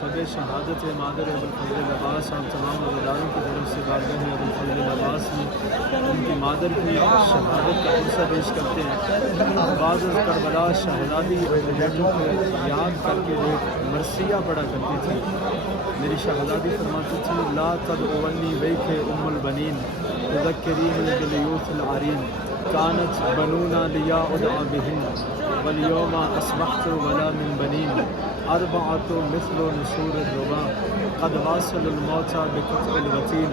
شب شہادت مادر ابوالفضل عباس اور تمام عزیزان کی طرف سے بارگاہ ابوالفضل عباس میں ان کی مادر کی شہادت کا عرصہ پیش کرتے ہیں۔ بعض از کربلا شہزادی اپنے بیٹوں کو یاد کر کے ایک مرثیہ پڑھا کرتی تھی۔ میری شہزادی فرماتی تھی لا تدعونی بیک ام البنین تذکرینی بالیوث العرین کانت بنونا لیا ادعا بہن والیوم اصبحت ولا من بنین اربعۃ مثل نسور الربا قد واصل الموتى بقطع الوتین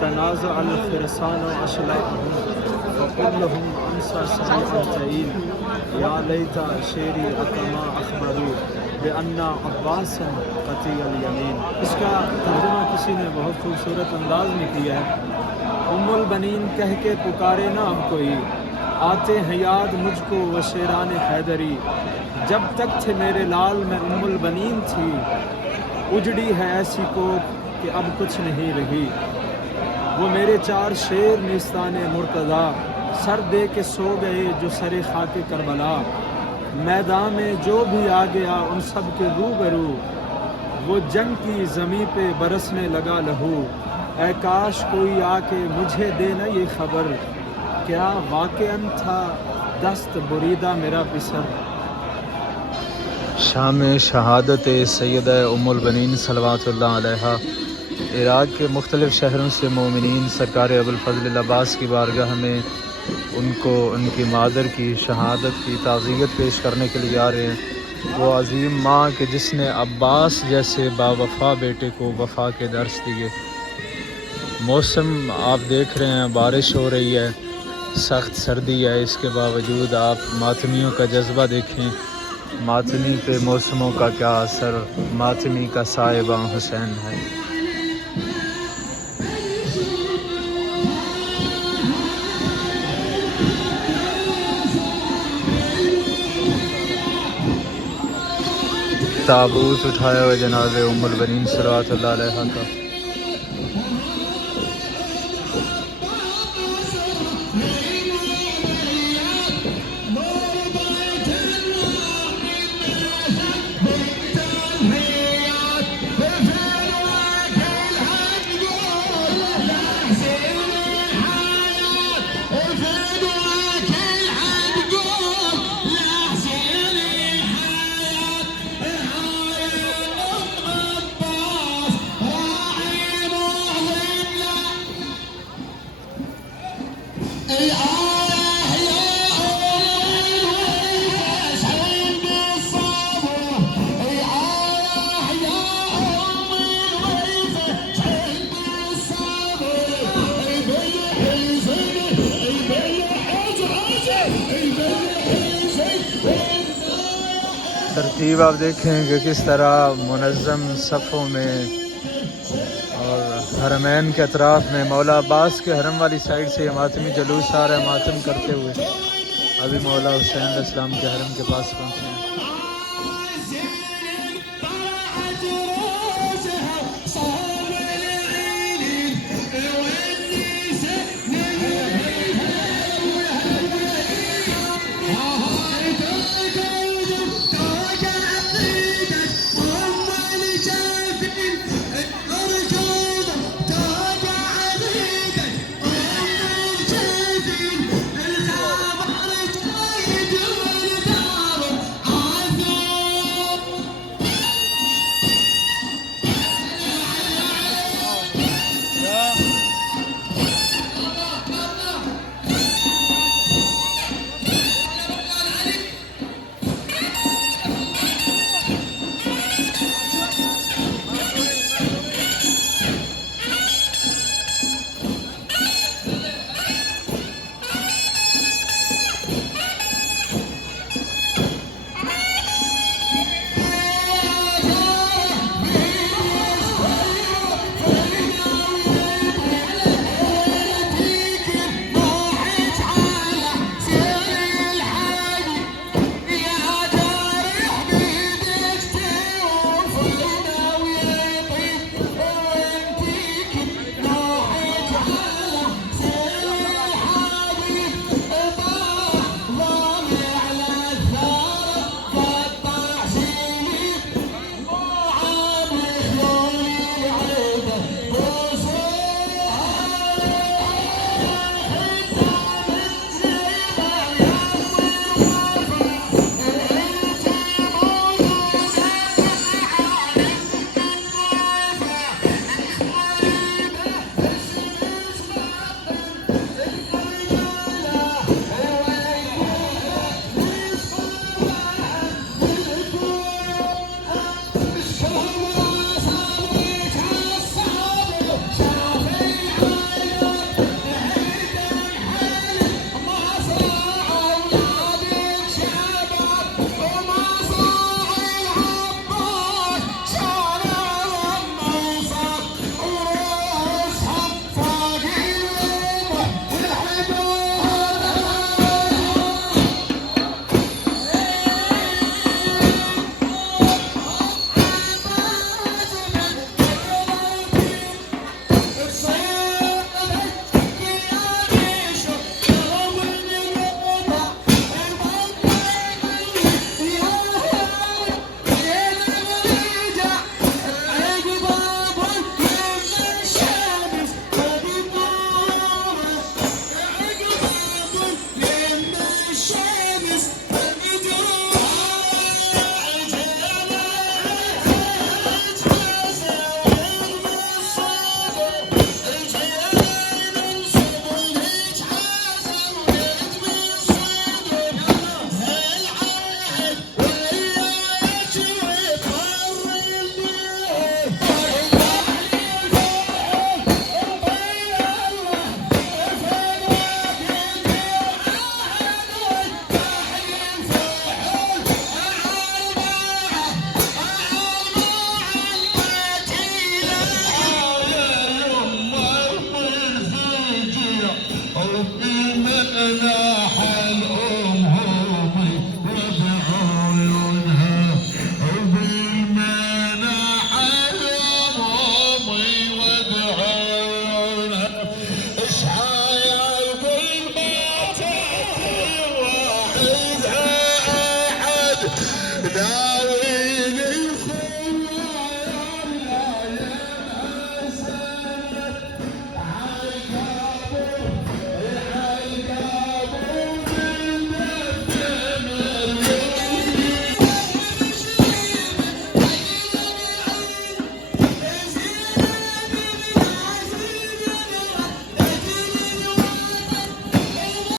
تنازع الفرسان اشلاءهم وكلهم امسى سميعا تعین یا لیت شعری اقما اخبروا بأن عباسا قطیع الیمین۔ اس کا ترجمہ کسی نے بہت خوبصورت انداز میں کیا ہے۔ ام البنین کہہ کے پکارے نہ اب کوئی، آتے ہیں یاد مجھ کو وہ شیران حیدری، جب تک تھے میرے لال میں ام البنین تھی، اجڑی ہے ایسی کوکھ کہ اب کچھ نہیں رہی۔ وہ میرے چار شیر نیستان مرتضیٰ، سر دے کے سو گئے جو سر خاک کربلا، میدان میں جو بھی آ گیا ان سب کے روبرو، وہ جنگ کی زمیں پہ برسنے لگا لہو، اے کاش کوئی آ کے مجھے دے نہ یہ خبر، کیا واقعاً تھا دست بریدہ میرا پسر۔ شام شہادت سیدہ ام البنین صلوات اللہ علیہا عراق کے مختلف شہروں سے مومنین سرکار ابوالفضل عباس کی بارگاہ میں ان کو ان کی مادر کی شہادت کی تعزیت پیش کرنے کے لیے آ رہے ہیں۔ وہ عظیم ماں کہ جس نے عباس جیسے باوفا بیٹے کو وفا کے درس دیے۔ موسم آپ دیکھ رہے ہیں، بارش ہو رہی ہے، سخت سردی ہے، اس کے باوجود آپ ماتمیوں کا جذبہ دیکھیں، ماتمی پہ موسموں کا کیا اثر، ماتمی کا صاحبہ حسین ہے۔ تابوت اٹھایا ہوئے جناب ام البنین صلوات اللہ علیہا کا۔ ترتیب آپ دیکھیں کہ کس طرح منظم صفوں میں اور حرمین کے اطراف میں مولا عباس کے حرم والی سائڈ سے یہ ماتمی جلوس آ رہا ہے، ماتم کرتے ہوئے ابھی مولا حسین علیہ السلام کے حرم کے پاس پہنچے ہیں۔